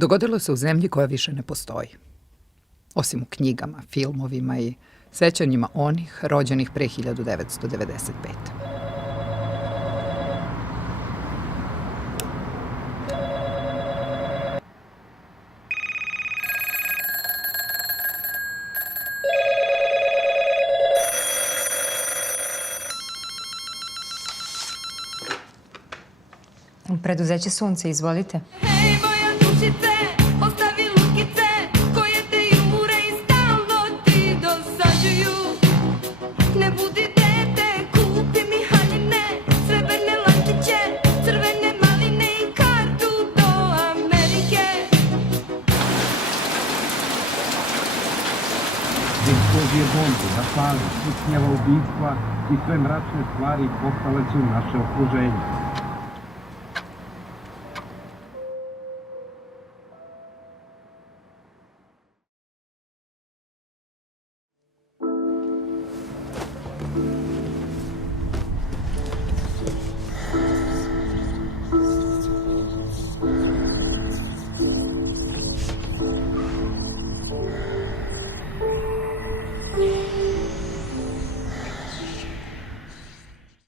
Dogodilo se u zemlji koja više ne postoji. Osim u knjigama, filmovima i sećanjima onih rođenih pre 1995. Preduzeće Sunce, izvolite. Hej, moja dušice, ostavi lukice, koje te jure i stalno ti dosađuju. Ne budi dete, kupi mi haljine, srebrne latiće, crvene maline i kartu do Amerike. Eksplozije bombi, napali, pucnjava ubistva i sve mračne stvari postale su naše okruženje.